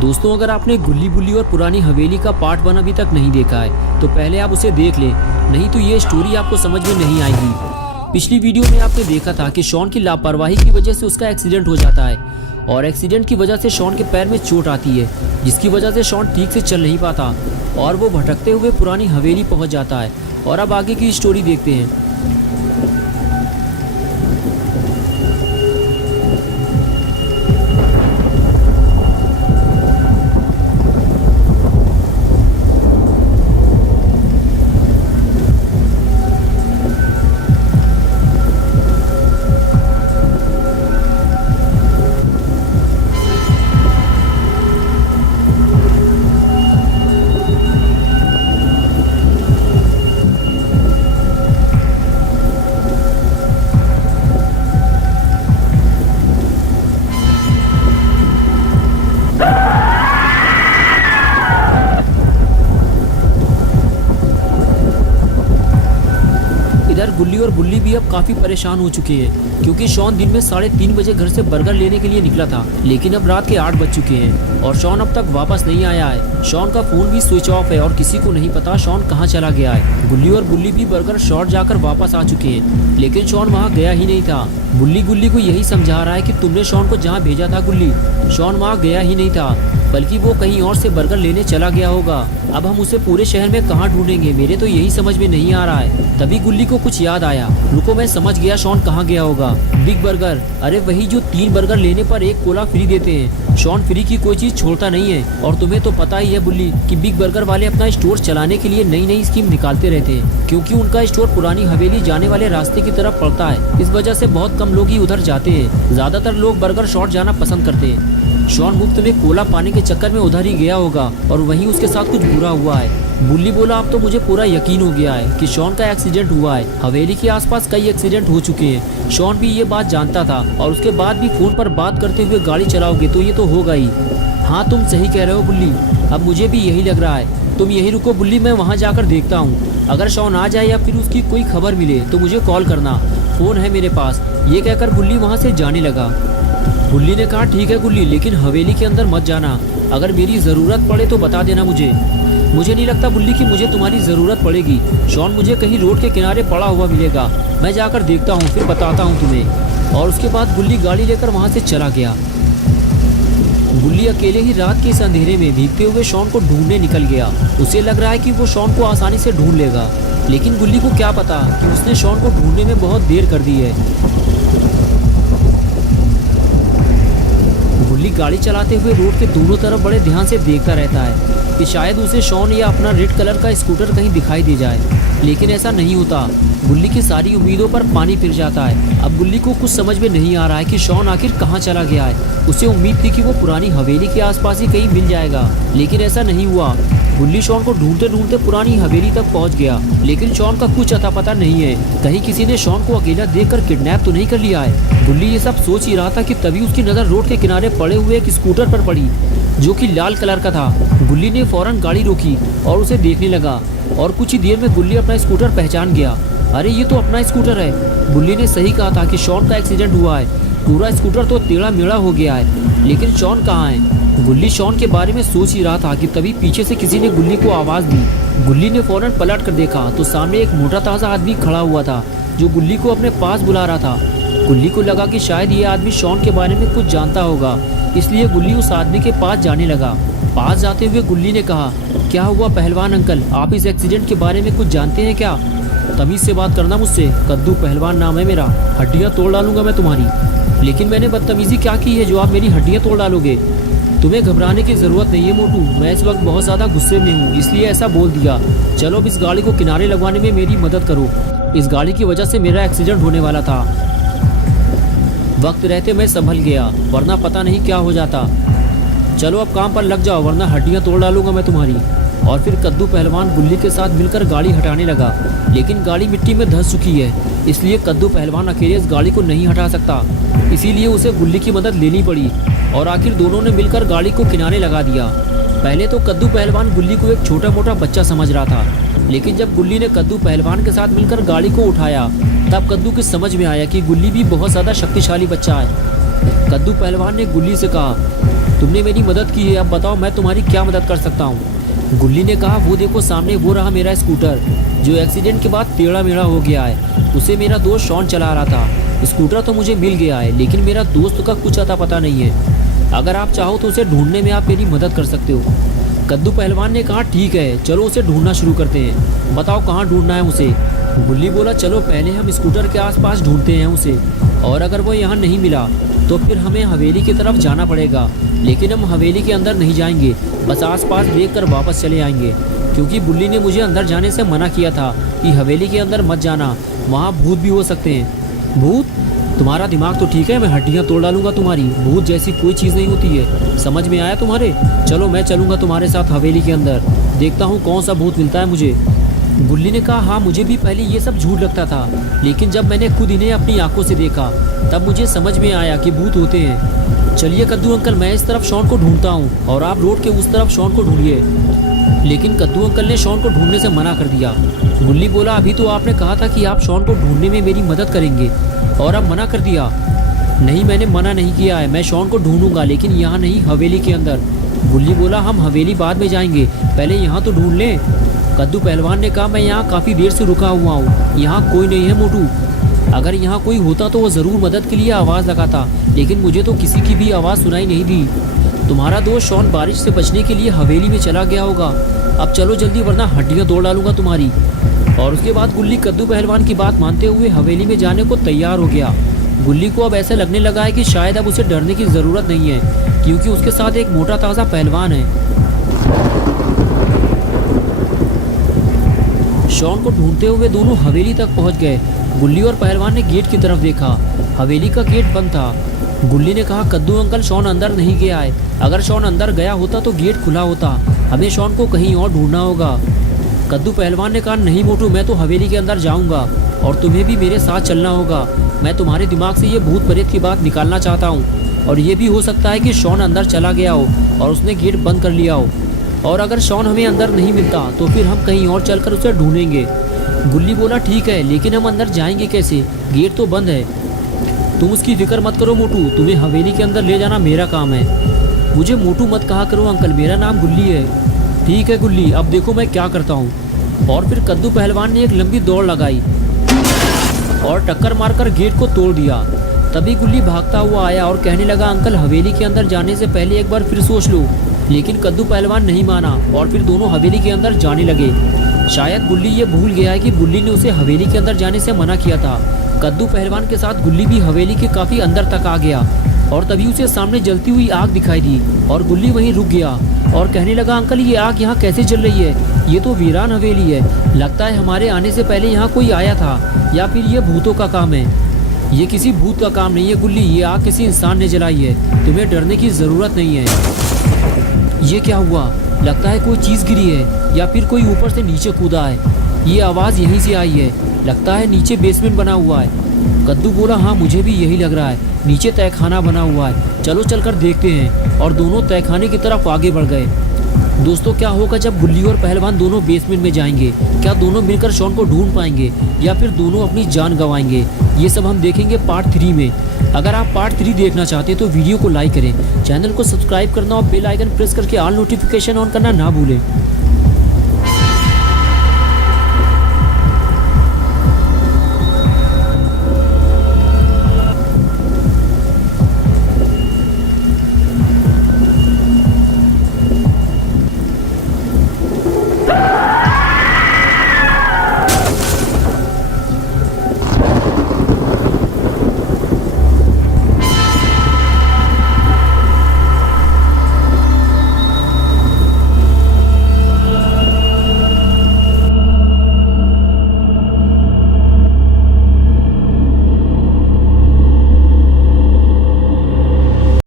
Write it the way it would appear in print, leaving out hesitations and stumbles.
दोस्तों, अगर आपने गुल्ली बुल्ली और पुरानी हवेली का पार्ट 1 अभी तक नहीं देखा है तो पहले आप उसे देख लें, नहीं तो ये स्टोरी आपको समझ में नहीं आएगी। पिछली वीडियो में आपने देखा था कि शॉन की लापरवाही की वजह से उसका एक्सीडेंट हो जाता है और एक्सीडेंट की वजह से शॉन के पैर में चोट आती है, जिसकी वजह से शॉन ठीक से चल नहीं पाता और वो भटकते हुए पुरानी हवेली पहुंच जाता है। और अब आगे की स्टोरी देखते हैं। इधर गुल्ली और बुल्ली भी अब काफी परेशान हो चुके हैं, क्योंकि शॉन दिन में 3:30 बजे घर से बर्गर लेने के लिए निकला था, लेकिन अब रात के 8 बज चुके हैं और शॉन अब तक वापस नहीं आया है। शॉन का फोन भी स्विच ऑफ है और किसी को नहीं पता शॉन कहाँ चला गया है। गुल्ली और बुल्ली भी बर्गर शॉट जाकर वापस आ चुके हैं, लेकिन शॉन वहाँ गया ही नहीं था। बुल्ली गुल्ली को यही समझा रहा है कि तुमने शॉन को जहाँ भेजा था गुल्ली, शॉन वहाँ गया ही नहीं था, बल्कि वो कहीं और से बर्गर लेने चला गया होगा। अब हम उसे पूरे शहर में कहाँ ढूंढेंगे, मेरे तो यही समझ में नहीं आ रहा है। तभी गुल्ली को कुछ याद आया, रुको मैं समझ गया शॉन कहाँ गया होगा। बिग बर्गर, अरे वही जो 3 बर्गर लेने पर 1 कोला फ्री देते हैं। शॉन फ्री की कोई चीज छोड़ता नहीं है और तुम्हें तो पता ही है बुल्ली कि बिग बर्गर वाले अपना स्टोर चलाने के लिए नई नई स्कीम निकालते रहते हैं, क्योंकि उनका स्टोर पुरानी हवेली जाने वाले रास्ते की तरफ पड़ता है। इस वजह से बहुत कम लोग ही उधर जाते हैं, ज्यादातर लोग बर्गर शॉट जाना पसंद करते हैं। शॉन मुफ्त में कोला पाने के चक्कर में उधर ही गया होगा और वहीं उसके साथ कुछ बुरा हुआ है। बुल्ली बोला, अब तो मुझे पूरा यकीन हो गया है कि शॉन का एक्सीडेंट हुआ है। हवेली के आसपास कई एक्सीडेंट हो चुके हैं, शॉन भी ये बात जानता था और उसके बाद भी फोन पर बात करते हुए गाड़ी चलाओगे तो ये तो होगा ही। हाँ तुम सही कह रहे हो बुल्ली, अब मुझे भी यही लग रहा है। तुम यही रुको बुल्ली, मैं वहाँ जाकर देखता हूँ। अगर शॉन आ जाए या फिर उसकी कोई खबर मिले तो मुझे कॉल करना, फोन है मेरे पास। ये कहकर बुल्ली वहाँ से जाने लगा। बुल्ली ने कहा, ठीक है गुल्ली, लेकिन हवेली के अंदर मत जाना। अगर मेरी ज़रूरत पड़े तो बता देना मुझे। मुझे नहीं लगता बुल्ली कि मुझे तुम्हारी ज़रूरत पड़ेगी। शॉन मुझे कहीं रोड के किनारे पड़ा हुआ मिलेगा, मैं जाकर देखता हूँ, फिर बताता हूँ तुम्हें। और उसके बाद बुल्ली गाड़ी लेकर वहाँ से चला गया। बुल्ली अकेले ही रात के इस अंधेरे में भीगते हुए शॉन को ढूंढने निकल गया। उसे लग रहा है कि वो शॉन को आसानी से ढूंढ लेगा, लेकिन गुल्ली को क्या पता कि उसने शॉन को ढूंढने में बहुत देर कर दी है। गुल्ली गाड़ी चलाते हुए रोड के दोनों तरफ बड़े ध्यान से देखता रहता है कि शायद उसे शॉन या अपना रेड कलर का स्कूटर कहीं दिखाई दे जाए, लेकिन ऐसा नहीं होता। गुल्ली की सारी उम्मीदों पर पानी फिर जाता है। अब गुल्ली को कुछ समझ में नहीं आ रहा है कि शॉन आखिर कहाँ चला गया है। उसे उम्मीद थी कि वो पुरानी हवेली के आसपास ही कहीं मिल जाएगा, लेकिन ऐसा नहीं हुआ। गुल्ली शॉन को ढूंढते ढूंढते पुरानी हवेली तक पहुंच गया, लेकिन शॉन का कुछ अता पता नहीं है। कहीं किसी ने शॉन को अकेला देखकर किडनैप तो नहीं कर लिया है। गुल्ली ये सब सोच ही रहा था कि तभी उसकी नज़र रोड के किनारे पड़े हुए एक स्कूटर पर पड़ी, जो कि लाल कलर का था। गुल्ली ने फौरन गाड़ी रोकी और उसे देखने लगा और कुछ ही देर में गुल्ली अपना स्कूटर पहचान गया। अरे ये तो अपना स्कूटर है। गुल्ली ने सही कहा था कि शॉन का एक्सीडेंट हुआ है, पूरा स्कूटर तो टेढ़ा मेढ़ा हो गया है, लेकिन शॉन कहाँ है। गुल्ली शॉन के बारे में सोच ही रहा था कि तभी पीछे से किसी ने गुल्ली को आवाज़ दी। गुल्ली ने फौरन पलट कर देखा तो सामने एक मोटा ताज़ा आदमी खड़ा हुआ था, जो गुल्ली को अपने पास बुला रहा था। गुल्ली को लगा कि शायद ये आदमी शॉन के बारे में कुछ जानता होगा, इसलिए गुल्ली उस आदमी के पास जाने लगा। पास जाते हुए गुल्ली ने कहा, क्या हुआ पहलवान अंकल, आप इस एक्सीडेंट के बारे में कुछ जानते हैं क्या? तमीज़ से बात करना मुझसे, कद्दू पहलवान नाम है मेरा, हड्डियाँ तोड़ डालूंगा मैं तुम्हारी। लेकिन मैंने बदतमीज़ी क्या की है जो आप मेरी हड्डियाँ तोड़ डालोगे? तुम्हें घबराने की ज़रूरत नहीं है मोटू, मैं इस वक्त बहुत ज़्यादा गुस्से में हूँ, इसलिए ऐसा बोल दिया। चलो अब इस गाड़ी को किनारे लगवाने में मेरी मदद करो, इस गाड़ी की वजह से मेरा एक्सीडेंट होने वाला था। वक्त रहते मैं संभल गया, वरना पता नहीं क्या हो जाता। चलो अब काम पर लग जाओ, वरना हड्डियाँ तोड़ डालूंगा मैं तुम्हारी। और फिर कद्दू पहलवान गुल्ली के साथ मिलकर गाड़ी हटाने लगा, लेकिन गाड़ी मिट्टी में धंस चुकी है, इसलिए कद्दू पहलवान अकेले इस गाड़ी को नहीं हटा सकता। इसीलिए उसे गुल्ली की मदद लेनी पड़ी और आखिर दोनों ने मिलकर गाड़ी को किनारे लगा दिया। पहले तो कद्दू पहलवान गुल्ली को एक छोटा मोटा बच्चा समझ रहा था, लेकिन जब गुल्ली ने कद्दू पहलवान के साथ मिलकर गाड़ी को उठाया, तब कद्दू की समझ में आया कि गुल्ली भी बहुत ज़्यादा शक्तिशाली बच्चा है। कद्दू पहलवान ने गुल्ली से कहा, तुमने मेरी मदद की है, अब बताओ मैं तुम्हारी क्या मदद कर सकता हूँ। गुल्ली ने कहा, वो देखो सामने वो रहा मेरा स्कूटर जो एक्सीडेंट के बाद टेढ़ा मेढ़ा हो गया है। उसे मेरा दोस्त शॉन चला रहा था। स्कूटर तो मुझे मिल गया है, लेकिन मेरा दोस्त का कुछ अता पता नहीं है। अगर आप चाहो तो उसे ढूंढने में आप मेरी मदद कर सकते हो। कद्दू पहलवान ने कहा, ठीक है चलो उसे ढूंढना शुरू करते हैं, बताओ कहाँ ढूंढना है उसे। गुल्ली बोला, चलो पहले हम स्कूटर के आसपास ढूंढते हैं उसे, और अगर वो यहाँ नहीं मिला तो फिर हमें हवेली की तरफ जाना पड़ेगा। लेकिन हम हवेली के अंदर नहीं जाएंगे, बस आसपास देख कर वापस चले आएंगे, क्योंकि बुल्ली ने मुझे अंदर जाने से मना किया था कि हवेली के अंदर मत जाना, वहाँ भूत भी हो सकते हैं। भूत? तुम्हारा दिमाग तो ठीक है, मैं हड्डियाँ तोड़ डालूंगा तुम्हारी। भूत जैसी कोई चीज़ नहीं होती है, समझ में आया तुम्हारे? चलो मैं चलूँगा तुम्हारे साथ हवेली के अंदर, देखता हूँ कौन सा भूत मिलता है मुझे। गुल्ली ने कहा, हाँ मुझे भी पहले ये सब झूठ लगता था, लेकिन जब मैंने खुद इन्हें अपनी आंखों से देखा तब मुझे समझ में आया कि भूत होते हैं। चलिए कद्दू अंकल, मैं इस तरफ शॉन को ढूंढता हूँ और आप रोड के उस तरफ शॉन को ढूंढिए। लेकिन कद्दू अंकल ने शॉन को ढूंढने से मना कर दिया। गुल्ली बोला, अभी तो आपने कहा था कि आप शॉन को ढूंढने में मेरी मदद करेंगे और अब मना कर दिया। नहीं, मैंने मना नहीं किया है, मैं शॉन को ढूंढूंगा, लेकिन यहाँ नहीं, हवेली के अंदर। गुल्ली बोला, हम हवेली बाद में जाएंगे, पहले यहाँ तो ढूंढ लें। कद्दू पहलवान ने कहा, मैं यहाँ काफ़ी देर से रुका हुआ हूँ, यहाँ कोई नहीं है मोटू। अगर यहाँ कोई होता तो वो ज़रूर मदद के लिए आवाज़ लगाता, लेकिन मुझे तो किसी की भी आवाज़ सुनाई नहीं दी। तुम्हारा दोस्त शॉन बारिश से बचने के लिए हवेली में चला गया होगा, अब चलो जल्दी वरना हड्डियाँ तोड़ डालूंगा तुम्हारी। और उसके बाद गुल्ली कद्दू पहलवान की बात मानते हुए हवेली में जाने को तैयार हो गया। गुल्ली को अब ऐसा लगने लगा है कि शायद अब उसे डरने की ज़रूरत नहीं है, क्योंकि उसके साथ एक मोटा ताज़ा पहलवान है। शॉन को ढूंढते हुए दोनों हवेली तक पहुंच गए। गुल्ली और पहलवान ने गेट की तरफ देखा, हवेली का गेट बंद था। गुल्ली ने कहा, कद्दू अंकल शॉन अंदर नहीं गया है, अगर शॉन अंदर गया होता तो गेट खुला होता, हमें शॉन को कहीं और ढूंढना होगा। कद्दू पहलवान ने कहा, नहीं मोटू, मैं तो हवेली के अंदर जाऊंगा और तुम्हें भी मेरे साथ चलना होगा। मैं तुम्हारे दिमाग से ये भूत प्रेत की बात निकालना चाहता हूँ, और ये भी हो सकता है कि शॉन अंदर चला गया हो और उसने गेट बंद कर लिया हो, और अगर शॉन हमें अंदर नहीं मिलता तो फिर हम कहीं और चलकर उसे ढूंढेंगे। गुल्ली बोला, ठीक है, लेकिन हम अंदर जाएंगे कैसे, गेट तो बंद है। तुम उसकी फिक्र मत करो मोटू, तुम्हें हवेली के अंदर ले जाना मेरा काम है। मुझे मोटू मत कहा करो अंकल, मेरा नाम गुल्ली है। ठीक है गुल्ली, अब देखो मैं क्या करता हूँ। और फिर कद्दू पहलवान ने एक लंबी दौड़ लगाई और टक्कर मारकर गेट को तोड़ दिया। तभी गुल्ली भागता हुआ आया और कहने लगा, अंकल हवेली के अंदर जाने से पहले एक बार फिर सोच लो। लेकिन कद्दू पहलवान नहीं माना और फिर दोनों हवेली के अंदर जाने लगे। शायद गुल्ली ये भूल गया है कि गुल्ली ने उसे हवेली के अंदर जाने से मना किया था। कद्दू पहलवान के साथ गुल्ली भी हवेली के काफ़ी अंदर तक आ गया और तभी उसे सामने जलती हुई आग दिखाई दी और गुल्ली वहीं रुक गया और कहने लगा, अंकल ये आग यहाँ कैसे जल रही है, ये तो वीरान हवेली है, लगता है हमारे आने से पहले यहाँ कोई आया था, या फिर ये भूतों का काम है। ये किसी भूत का काम नहीं है गुल्ली, ये आग किसी इंसान ने जलाई है, तुम्हें डरने की ज़रूरत नहीं है। ये क्या हुआ, लगता है कोई चीज़ गिरी है या फिर कोई ऊपर से नीचे कूदा है। ये आवाज़ यहीं से आई है, लगता है नीचे बेसमेंट बना हुआ है। कद्दू बोला, हाँ मुझे भी यही लग रहा है, नीचे तहखाना बना हुआ है, चलो चलकर देखते हैं। और दोनों तहखाने की तरफ आगे बढ़ गए। दोस्तों क्या होगा जब गुल्ली और पहलवान दोनों बेसमेंट में जाएंगे, क्या दोनों मिलकर शॉन को ढूंढ पाएंगे या फिर दोनों अपनी जान गंवाएंगे, ये सब हम देखेंगे पार्ट 3 में। अगर आप पार्ट 3 देखना चाहते हैं तो वीडियो को लाइक करें, चैनल को सब्सक्राइब करना और बेल आइकन प्रेस करके ऑल नोटिफिकेशन ऑन करना ना भूलें।